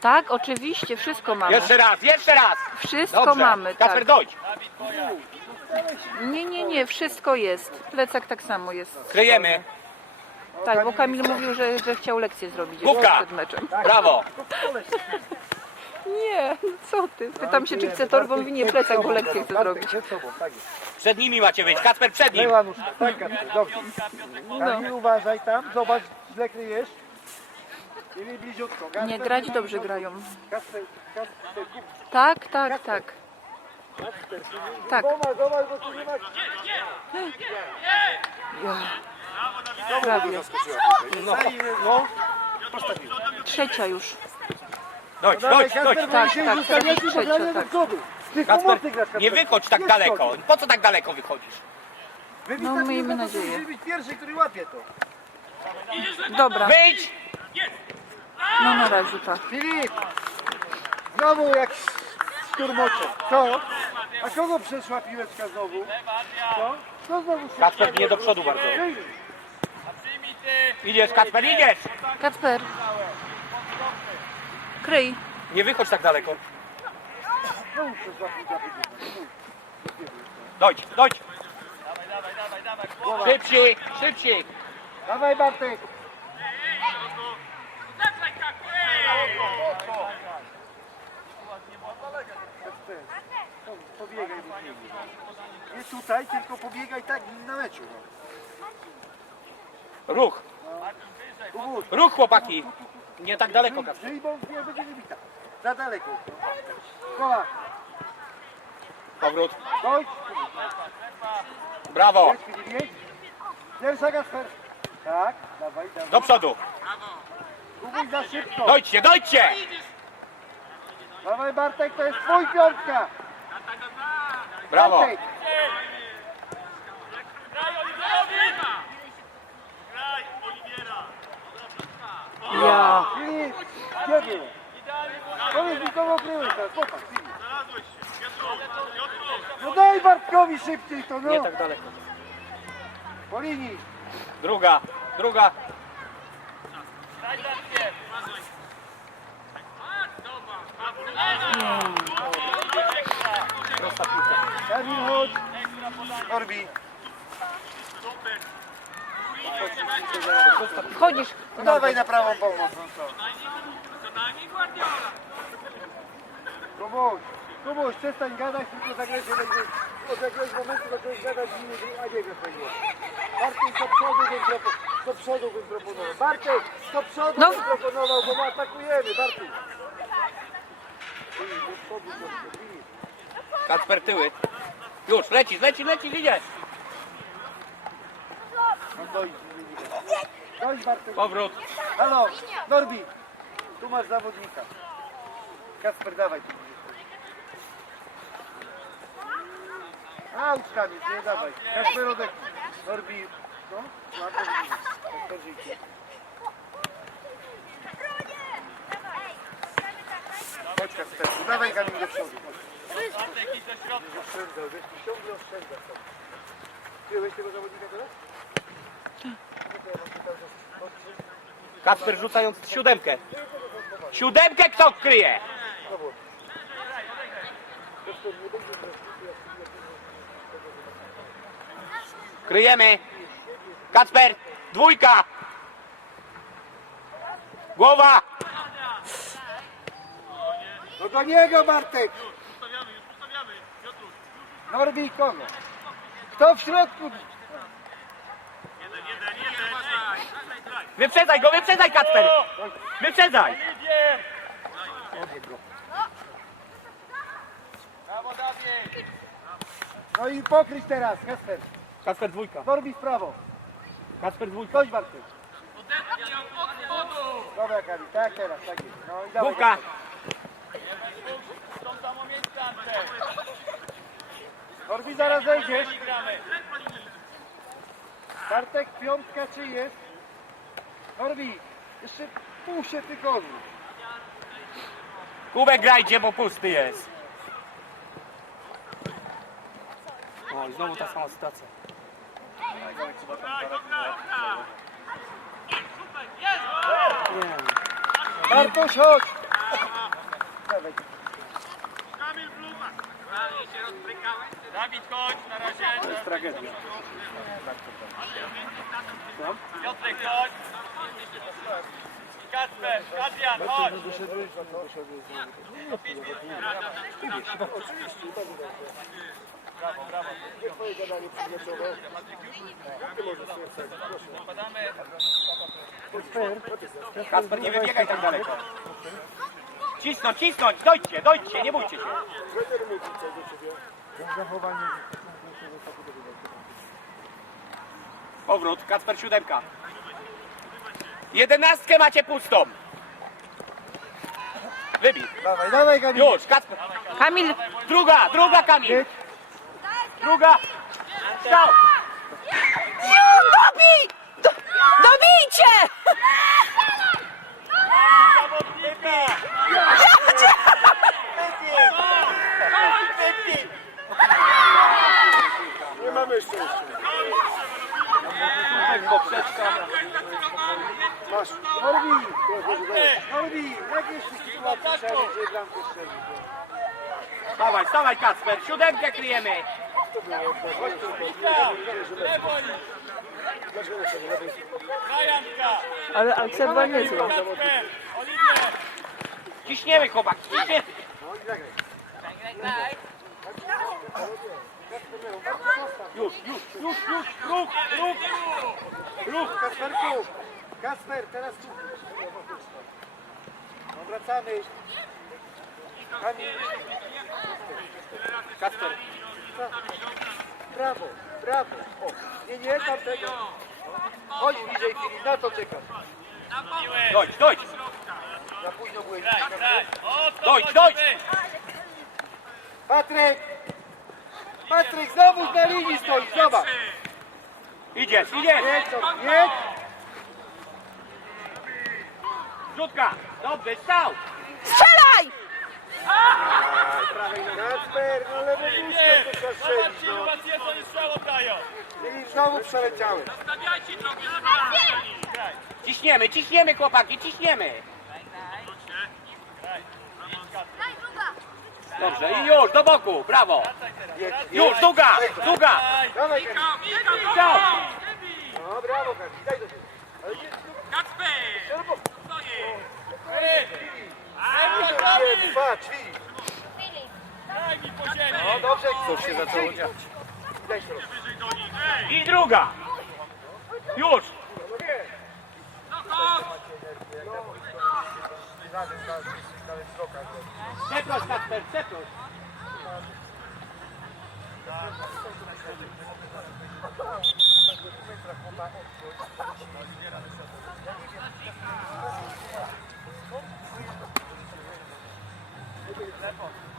Tak, oczywiście, wszystko mamy. Jeszcze raz, jeszcze raz. Wszystko Dobrze. mamy, Kasper, tak. dojdź. Nie, nie, nie, wszystko jest. Plecak tak samo jest. Kryjemy. Tak, bo Kamil mówił, że, że chciał lekcję zrobić Główka. przed meczem. Brawo. Nie, no co ty? Pytam się, czy chce torbą, mówi nie plecak, bo lekcję chce zrobić. Przed sobą, tak jest. Przed nimi macie być. Kasper przed nim. Była nóżka, tak Kacper, dobrze. No. Uważaj tam, zobacz, źle kryjesz. I mi bliziutko. Kacper, Nie, grać dobrze grają. Tak, tak, tak. Tak. Ma... Prawie. No, No, Trzecia już. dojdź, dojdź, dojdź. Tak, tak, teraz bo trzecia, tak. Kacper. nie wychodź tak daleko. Po co tak daleko wychodzisz? Wy No, miejmy nadzieję. musi być pierwszy, który łapie to. Dobra, Wyjdź! No na razie tak. Filip! Znowu jak szturmocze. Co? A kogo przeszła piłeczka znowu? Co? Co znowu szło? Kasper nie do przodu bardzo. Idziesz, Kasper, idziesz! Kacper. Kryj. Nie wychodź tak daleko. Znowu przeszła piłka. Dojdź, dojdź! Szybciej, szybciej! Dawaj Bartek! Pobiegaj do niego. Nie tutaj, tylko pobiegaj tak na meczu. No. Ruch, Kubus, ruch chłopaki! Nie tak daleko. Żyj, bo nie będzie nie bita. Za daleko. Kola, Powrót. dojdź. Brawo! Jedź, Filip, jedź. Pierwsza Gasper. Tak, dawaj, dawaj. Do przodu! Kubuś za szybko. Dojdźcie, dojdźcie! Dawaj Bartek, to jest twój piątka. Brawo! Bartek. Ja. Filip, gdzie był? Powiedz mi kogo kryłeś teraz, popatrz, Filip. No daj Bartkowi szybciej to, Nie no. tak daleko. Po linii. Druga, druga. Kamil, chodź. Orbi. Wchodzisz. No dawaj na prawą pomoc? Kubuś, Kubuś, przestań gadać, tylko zagrać, że będzie od jakiegoś momentu zacząłeś gadać i nie, a nie wiem tego. Bartek do przodu bym proponował, do przodu bym proponował. Bartek, do przodu No. bym proponował, bo my atakujemy, Bartek. Kacper tyły. Już, leci, leci, leci, idzie. No dojdź, dojdź Bartek. Powrót. Halo, Norbi, tu masz zawodnika. Kasper, dawaj tu. Auć nie dawaj. Kasper odepnij. Norbi, no, łapę Kasper życie. Chodź Kasper, dawaj Kamil do przodu. Kacper rzucając siódemkę. Siódemkę kto kryje? Kryjemy. Kacper, dwójka. Głowa. No do niego Bartek! Norbi kogo? Kto w środku? Wyprzedzaj go, wyprzedzaj Kacper. Wyprzedzaj. No i pokryć teraz, Kasper. Kacper dwójka. Norbi w prawo. Kacper dwójka. Chodź Bartek. Dobra Kamil, tak teraz, tak jest. No i dawaj. Główka. Norbi zaraz zejdziesz. Bartek, piątka czy jest? Norbi, jeszcze pół się tygodni. Kubek grajcie, bo pusty jest. O, i znowu ta sama sytuacja. Nie. Bartosz, chodź. Dawaj. Dawid, chodź na razie. To jest tragedia. Piotrek, chodź. Kacper, Adrian, chodź. Doszedłeś, no doszedłeś. Brawo, brawo. Gdzie twoje gadanie przyjaciółe? Ty możesz sobie wsadzić, proszę. Kasper, nie wybiegaj tak daleko. Cisnąć, cisnąć, dojdźcie, dojdźcie, nie bójcie się. Trener mówi co do ciebie. Zachowanie. Powrót, Kacper siódemka. Jedenastkę macie pustą. Wybij. Dawaj, dawaj Kamil. Już, Kacper. Kamil, Druga, druga Kamil. Druga. Stał. dobij! Do, dobijcie! Nie mamy szczęścia. Masz. Norbi! Norbi! Jakie sytuacje trzeba będzie bramkę strzelić? Stawaj, stawaj Kacper, siódemkę kryjemy. Dlaczego się nie lewej? Zajanka. Ale akcja była niezła. Kacper. Ciśniemy chłopak, ciśniemy. Już, już, już, już, ruch, ruch. Ruch. Kasperku! Kasper, teraz tu. No wracamy. Kamil. Kacper. Brawo, brawo. O, nie, nie, tam tego. Chodź bliżej Filip, na to czekam. Dojdź, dojdź, Za późno byłeś. Graj, graj. O, to dojdź, dojdź. Patryk! Patryk, znowu na linii stoi, zobacz. Idziesz, idziesz. Jedź, jedź. Rzutka. Dobrze, stał. Strzelaj! Kasper, no lewo blisko to Zobaczcie, no. u was jest, oni strzał oddają. Filip, znowu przeleciałem. Stawiajcie trochę, żeby. Ciśniemy, ciśniemy chłopaki, ciśniemy. Dobrze, i już, do boku, brawo. Już, długa, długa. Dawaj. No brawo, Kamil, daj do. No dobrze, co się zaczęło. I druga. Już. Żaden stroka. Przeproś Kacper, przeproś. Ale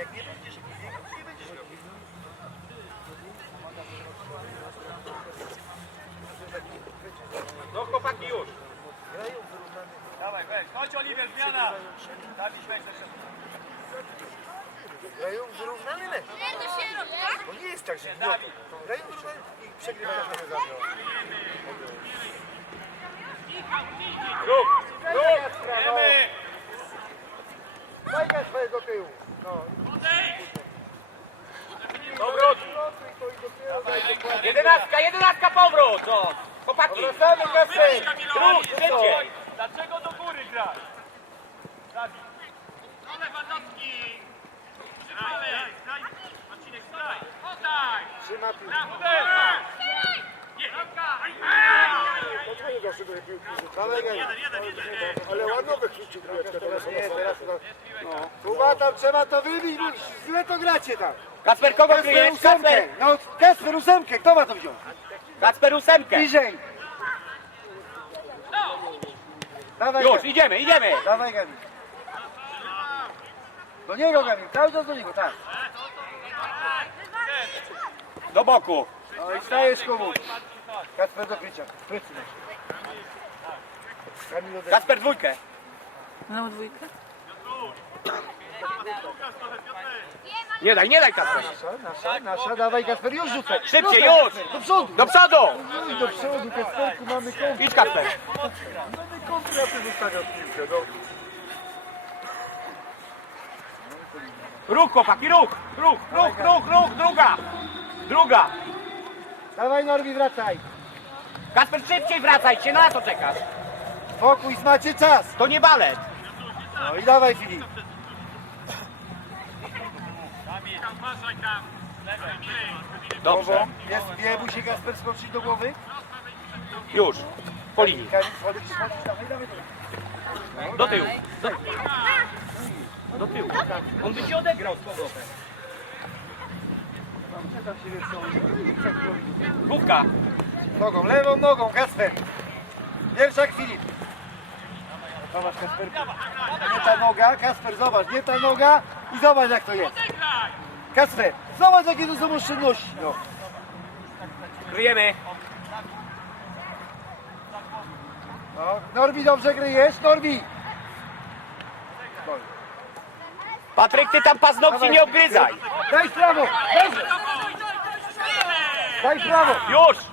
jak nie będziesz biegł, nie będziesz robił. No chłopaki już. Dawaj, weź. Chodź, Oliwier, zmiana. Dawid, weź środka. Grają wyrównany mecz. To nie jest tak, że grają wyrównany i przegrywa każdego zagrał. Ruch, ruch. Wiemy. Daj swojego tyłu. No. Powrót. Jedenastka, jedenastka powrót. O, chłopaki. Wracamy kasę. Ruch, trzecie. Dlaczego do góry grasz? Dawid. No Lewandowski. Graj. Marcinek, graj. Oddaj. Trzyma piłkę. Uder. Ale ładno wychwycił piłeczkę teraz. To... No. Kuba, tam trzeba to wybić, bo źle to gracie tam. Kacper, kogo ósemkę. Kacper. No, Kasper ósemkę. Kto ma to wziąć? Kacper ósemkę. Bliżej. Dawaj, Już, Kamil. idziemy, idziemy. Dawaj, Kamil. Do niego, Kamil. Cały czas do niego, tak. Do boku. No i stajesz komu. Kasper do krycia. Krycy masz. Kamil ode... Kasper dwójkę. No dwójkę. Nie daj, nie daj Kasper. Nasza, nasza, nasza, dawaj Kasper, już rzucaj. Szybciej, już. Kasper, Do przodu. Do przodu. Już do przodu, Kasperku, mamy kontrę. Idź Kasper. Mamy kontrę, a ty zostawiasz piłkę, no. Ruch chłopaki, ruch. Ruch, ruch, ruch, ruch, druga. Druga. Dawaj Norbi, wracaj. Kasper szybciej wracajcie, na co czekasz? Spokój, macie czas. To nie balet. No i dawaj Filip. Dobrze. Jest, nie bój się Kasper skoczyć do głowy. Już. Po linii. Kamil, schody, przychodzi, dawaj, dawaj. Do tyłu. Do, do tyłu. On by ci odegrał z powrotem. Główka. Nogą, lewą nogą, Kasper. Wierszak Filip. Zobacz Kasper. Nie ta noga, Kasper, zobacz, nie ta noga i zobacz jak to jest. Kasper, zobacz jakie to są oszczędności. No. Kryjemy. No. Norbi dobrze gryjesz, Norbi. Patryk, ty tam paznokci nie obgryzaj. Daj prawo. Daj w prawo. Już.